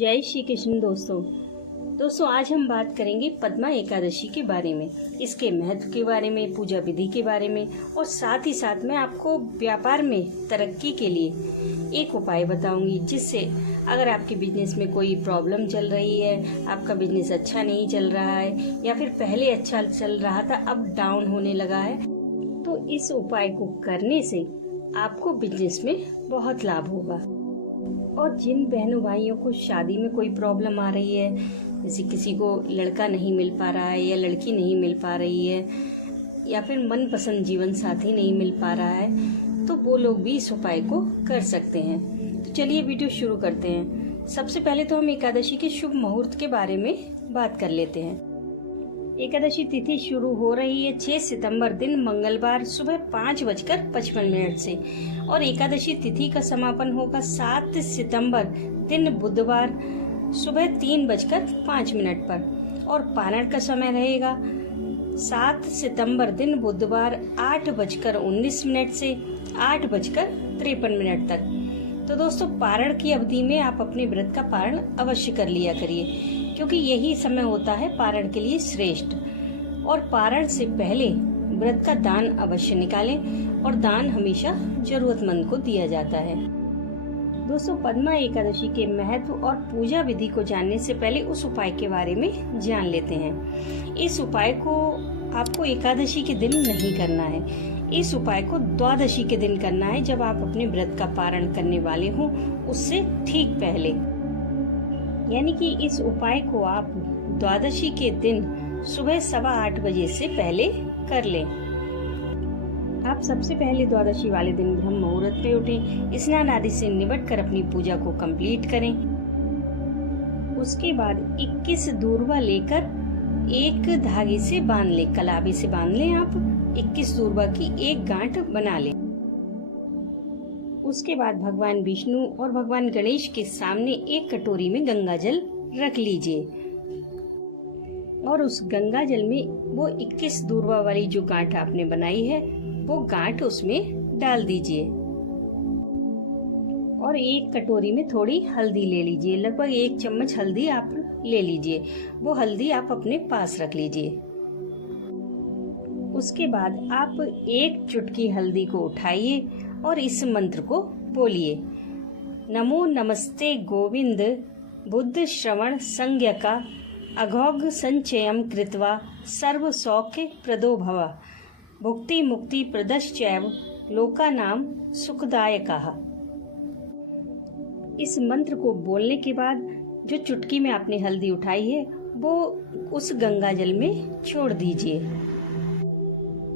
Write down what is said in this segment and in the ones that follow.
जय श्री कृष्ण दोस्तों आज हम बात करेंगे पद्मा एकादशी के बारे में, इसके महत्व के बारे में, पूजा विधि के बारे में और साथ ही साथ मैं आपको व्यापार में तरक्की के लिए एक उपाय बताऊंगी, जिससे अगर आपके बिजनेस में कोई प्रॉब्लम चल रही है, आपका बिजनेस अच्छा नहीं चल रहा है या फिर पहले अच्छा चल रहा था अब डाउन होने लगा है, तो इस उपाय को करने से आपको बिजनेस में बहुत लाभ होगा। और जिन बहनों भाइयों को शादी में कोई प्रॉब्लम आ रही है, जैसे किसी को लड़का नहीं मिल पा रहा है या लड़की नहीं मिल पा रही है या फिर मनपसंद जीवन साथी नहीं मिल पा रहा है, तो वो लोग भी इस उपाय को कर सकते हैं। तो चलिए वीडियो शुरू करते हैं। सबसे पहले तो हम एकादशी के शुभ मुहूर्त के बारे में बात कर लेते हैं। एकादशी तिथि शुरू हो रही है 6 सितंबर दिन मंगलवार सुबह 5:55 से और एकादशी तिथि का समापन होगा 7 सितंबर दिन बुधवार सुबह 3:05 पर और पारण का समय रहेगा 7 सितंबर दिन बुधवार 8:19 से 8:53 तक। तो दोस्तों पारण की अवधि में आप अपने व्रत का पारण अवश्य कर लिया करिए, क्योंकि यही समय होता है पारण के लिए श्रेष्ठ। और पारण से पहले व्रत का दान अवश्य निकालें और दान हमेशा जरूरतमंद को दिया जाता है। दोस्तों पद्मा एकादशी के महत्व और पूजा विधि को जानने से पहले उस उपाय के बारे में जान लेते हैं। इस उपाय को आपको एकादशी के दिन नहीं करना है, इस उपाय को द्वादशी के दिन करना है, जब आप अपने व्रत का पारण करने वाले हों उससे ठीक पहले। यानी कि इस उपाय को आप द्वादशी के दिन सुबह 8:15 बजे से पहले कर लें। आप सबसे पहले द्वादशी वाले दिन ब्रह्म मुहूर्त पे उठें, स्नान आदि से निपट कर अपनी पूजा को कंप्लीट करें। उसके बाद 21 दूर्वा लेकर एक धागे से बांध लें, कलावे से बांध लें। आप 21 दूर्वा की एक गांठ बना लें। उसके बाद भगवान विष्णु और भगवान गणेश के सामने एक कटोरी में गंगा जल रख लीजिए और उस गंगा जल में वो 21 दूर्वा वाली जो गांठ आपने बनाई है वो गांठ उसमें डाल दीजिए और एक कटोरी में थोड़ी हल्दी ले लीजिए। लगभग 1 चम्मच हल्दी आप ले लीजिए, वो हल्दी आप अपने पास रख लीजिए। उसके बाद आप एक चुटकी हल्दी को उठाइए और इस मंत्र को बोलिए, नमो नमस्ते गोविंद बुद्ध श्रवण संज्ञका अघोघ संचयम कृत्वा सर्व सौख्य प्रदो भव भुक्ति मुक्ति प्रदश्चैव लोकानाम सुखदायकः। इस मंत्र को बोलने के बाद जो चुटकी में आपने हल्दी उठाई है वो उस गंगा जल में छोड़ दीजिए।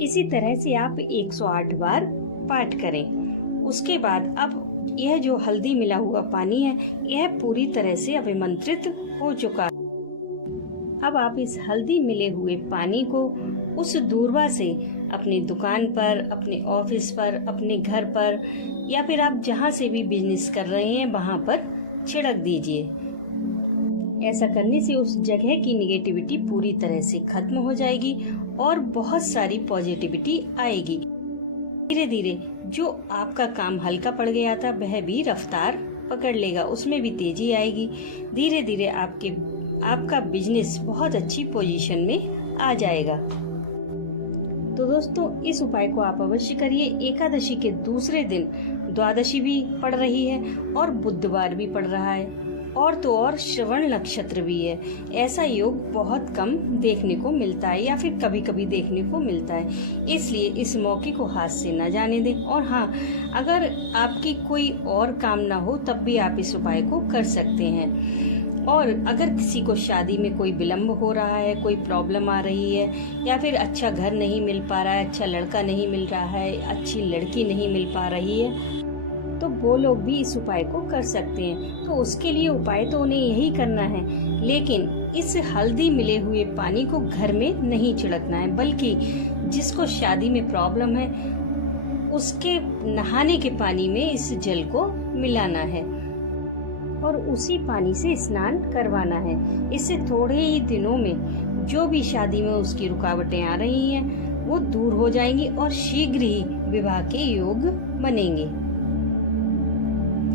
इसी तरह से आप 108 बार पाठ करें। उसके बाद अब यह जो हल्दी मिला हुआ पानी है यह पूरी तरह से अभिमंत्रित हो चुका है। अब आप इस हल्दी मिले हुए पानी को उस दूर्वा से अपनी दुकान पर, अपने ऑफिस पर, अपने घर पर या फिर आप जहाँ से भी बिजनेस कर रहे हैं वहाँ पर छिड़क दीजिए। ऐसा करने से उस जगह की निगेटिविटी पूरी तरह से खत्म हो जाएगी और बहुत सारी पॉजिटिविटी आएगी। धीरे धीरे जो आपका काम हल्का पड़ गया था वह भी रफ्तार पकड़ लेगा, उसमें भी तेजी आएगी। धीरे धीरे आपका बिजनेस बहुत अच्छी पोजीशन में आ जाएगा। तो दोस्तों इस उपाय को आप अवश्य करिए। एकादशी के दूसरे दिन द्वादशी भी पड़ रही है और बुधवार भी पड़ रहा है और तो और श्रवण नक्षत्र भी है। ऐसा योग बहुत कम देखने को मिलता है या फिर कभी कभी देखने को मिलता है, इसलिए इस मौके को हाथ से न जाने दें। और हाँ, अगर आपकी कोई और काम ना हो तब भी आप इस उपाय को कर सकते हैं। और अगर किसी को शादी में कोई विलम्ब हो रहा है, कोई प्रॉब्लम आ रही है या फिर अच्छा घर नहीं मिल पा रहा है, अच्छा लड़का नहीं मिल रहा है, अच्छी लड़की नहीं मिल पा रही है, तो वो लोग भी इस उपाय को कर सकते हैं। तो उसके लिए उपाय तो उन्हें यही करना है, लेकिन इस हल्दी मिले हुए पानी को घर में नहीं छिड़कना है, बल्कि जिसको शादी में प्रॉब्लम है उसके नहाने के पानी में इस जल को मिलाना है और उसी पानी से स्नान करवाना है। इससे थोड़े ही दिनों में जो भी शादी में उसकी रुकावटें आ रही हैं वो दूर हो जाएंगी और शीघ्र ही विवाह के योग बनेंगे।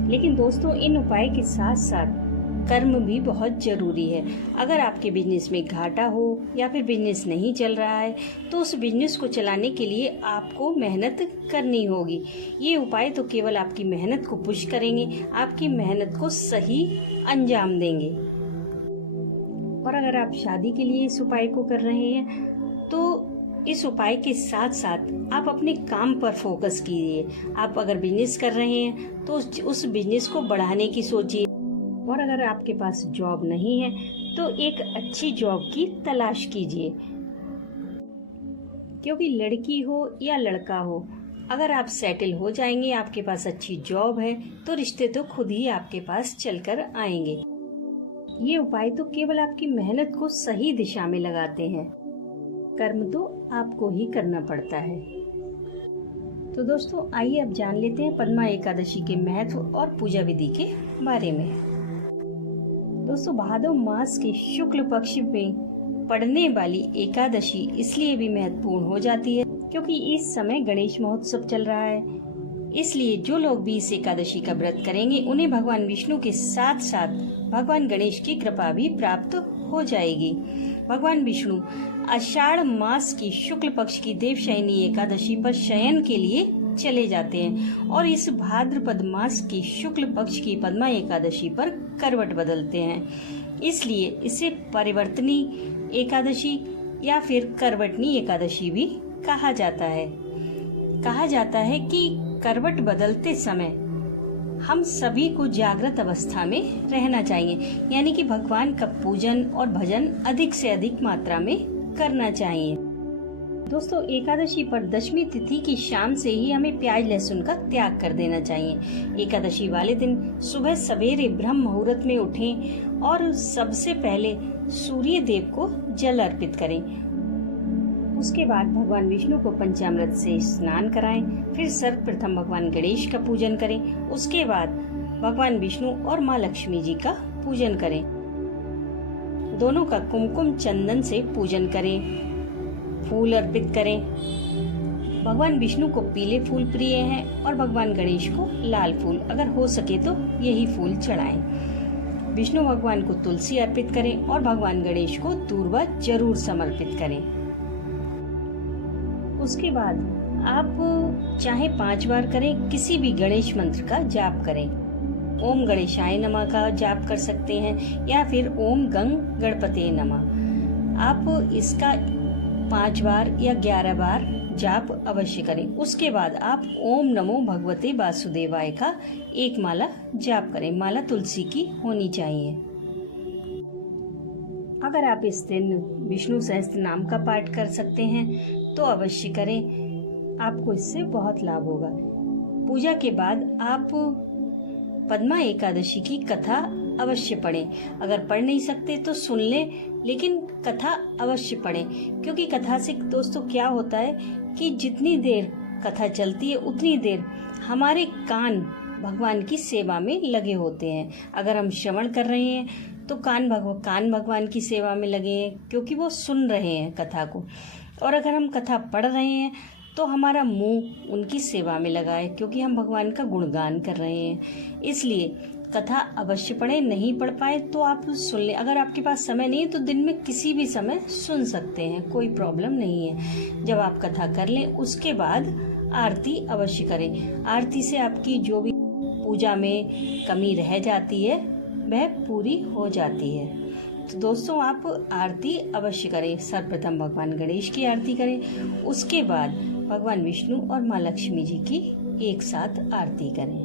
लेकिन दोस्तों इन उपाय के साथ साथ कर्म भी बहुत जरूरी है। अगर आपके बिजनेस में घाटा हो या फिर बिजनेस नहीं चल रहा है तो उस बिजनेस को चलाने के लिए आपको मेहनत करनी होगी। ये उपाय तो केवल आपकी मेहनत को पुश करेंगे, आपकी मेहनत को सही अंजाम देंगे। और अगर आप शादी के लिए इस उपाय को कर रहे हैं तो इस उपाय के साथ साथ आप अपने काम पर फोकस कीजिए। आप अगर बिजनेस कर रहे हैं तो उस बिजनेस को बढ़ाने की सोचिए। और अगर आपके पास जॉब नहीं है तो एक अच्छी जॉब की तलाश कीजिए, क्योंकि लड़की हो या लड़का हो, अगर आप सेटल हो जाएंगे, आपके पास अच्छी जॉब है, तो रिश्ते तो खुद ही आपके पास चलकर आएंगे। ये उपाय तो केवल आपकी मेहनत को सही दिशा में लगाते हैं, कर्म तो आपको ही करना पड़ता है। तो दोस्तों, आइए अब जान लेते हैं पद्मा एकादशी के महत्व और पूजा विधि के बारे में। दोस्तों, भादव मास के शुक्ल पक्ष में पड़ने वाली एकादशी इसलिए भी महत्वपूर्ण हो जाती है क्योंकि इस समय गणेश महोत्सव चल रहा है। इसलिए जो लोग भी इस एकादशी का व्रत करेंगे उन्हें भगवान विष्णु के साथ साथ भगवान गणेश की कृपा भी प्राप्त हो जाएगी। भगवान विष्णु आषाढ़ मास की शुक्ल पक्ष की देवशयनी एकादशी पर शयन के लिए चले जाते हैं और इस भाद्रपद मास की शुक्ल पक्ष की पद्मा एकादशी पर करवट बदलते हैं। इसलिए इसे परिवर्तनी एकादशी या फिर करवटनी एकादशी भी कहा जाता है। कहा जाता है कि करवट बदलते समय हम सभी को जागृत अवस्था में रहना चाहिए, यानी कि भगवान का पूजन और भजन अधिक से अधिक मात्रा में करना चाहिए। दोस्तों, एकादशी पर दशमी तिथि की शाम से ही हमें प्याज लहसुन का त्याग कर देना चाहिए। एकादशी वाले दिन सुबह सवेरे ब्रह्म मुहूर्त में उठें और सबसे पहले सूर्य देव को जल अर्पित करें। उसके बाद भगवान विष्णु को पंचामृत से स्नान कराएं। फिर सर्वप्रथम भगवान गणेश का पूजन करें। उसके बाद भगवान विष्णु और माँ लक्ष्मी जी का पूजन करें। दोनों का कुमकुम चंदन से पूजन करें, फूल अर्पित करें। भगवान विष्णु को पीले फूल प्रिय हैं और भगवान गणेश को लाल फूल, अगर हो सके तो यही फूल चढ़ाएं। विष्णु भगवान को तुलसी अर्पित करें और भगवान गणेश को दूर्वा जरूर समर्पित करें। उसके बाद आप चाहे 5 बार करें, किसी भी गणेश मंत्र का जाप करें। ओम गणेशाय नमः का जाप कर सकते हैं या फिर ओम गंग गणपते नमः। आप इसका 5 बार या 11 बार जाप अवश्य करें। उसके बाद आप ओम नमो भगवते वासुदेवाय का एक माला जाप करें। माला तुलसी की होनी चाहिए। अगर आप इस दिन विष्णु सहस्त्र नाम का पाठ कर सकते हैं तो अवश्य करें, आपको इससे बहुत लाभ होगा। पूजा के बाद आप पद्मा एकादशी की कथा अवश्य पढ़ें। अगर पढ़ नहीं सकते तो सुन लें, लेकिन कथा अवश्य पढ़ें, क्योंकि कथा से दोस्तों क्या होता है कि जितनी देर कथा चलती है उतनी देर हमारे कान भगवान की सेवा में लगे होते हैं। अगर हम श्रवण कर रहे हैं तो कान भगवान की सेवा में लगे हैं, क्योंकि वो सुन रहे हैं कथा को। और अगर हम कथा पढ़ रहे हैं तो हमारा मुंह उनकी सेवा में लगा है, क्योंकि हम भगवान का गुणगान कर रहे हैं। इसलिए कथा अवश्य पढ़ें। नहीं पढ़ पाए तो आप सुन लें। अगर आपके पास समय नहीं है तो दिन में किसी भी समय सुन सकते हैं, कोई प्रॉब्लम नहीं है। जब आप कथा कर लें उसके बाद आरती अवश्य करें। आरती से आपकी जो भी पूजा में कमी रह जाती है वह पूरी हो जाती है। तो दोस्तों, आप आरती अवश्य करें। सर्वप्रथम भगवान गणेश की आरती करें, उसके बाद भगवान विष्णु और माँ लक्ष्मी जी की एक साथ आरती करें।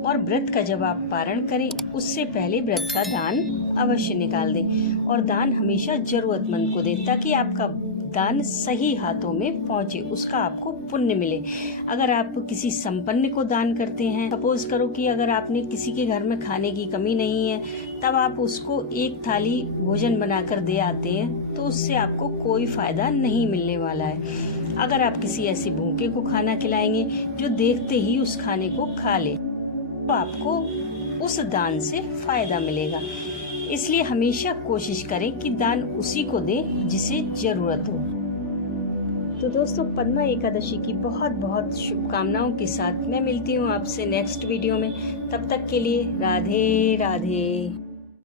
और व्रत का जब आप पारण करें उससे पहले व्रत का दान अवश्य निकाल दें। और दान हमेशा जरूरतमंद को दें, ताकि आपका दान सही हाथों में पहुंचे, उसका आपको पुण्य मिले। अगर आप किसी संपन्न को दान करते हैं, सपोज करो कि अगर आपने किसी के घर में खाने की कमी नहीं है, तब आप उसको एक थाली भोजन बनाकर दे आते हैं, तो उससे आपको कोई फायदा नहीं मिलने वाला है। अगर आप किसी ऐसे भूखे को खाना खिलाएंगे जो देखते ही उस खाने को खा ले, तो आपको उस दान से फायदा मिलेगा। इसलिए हमेशा कोशिश करें कि दान उसी को दें जिसे जरूरत हो। तो दोस्तों पद्मा एकादशी की बहुत बहुत शुभकामनाओं के साथ मैं मिलती हूँ आपसे नेक्स्ट वीडियो में। तब तक के लिए राधे राधे।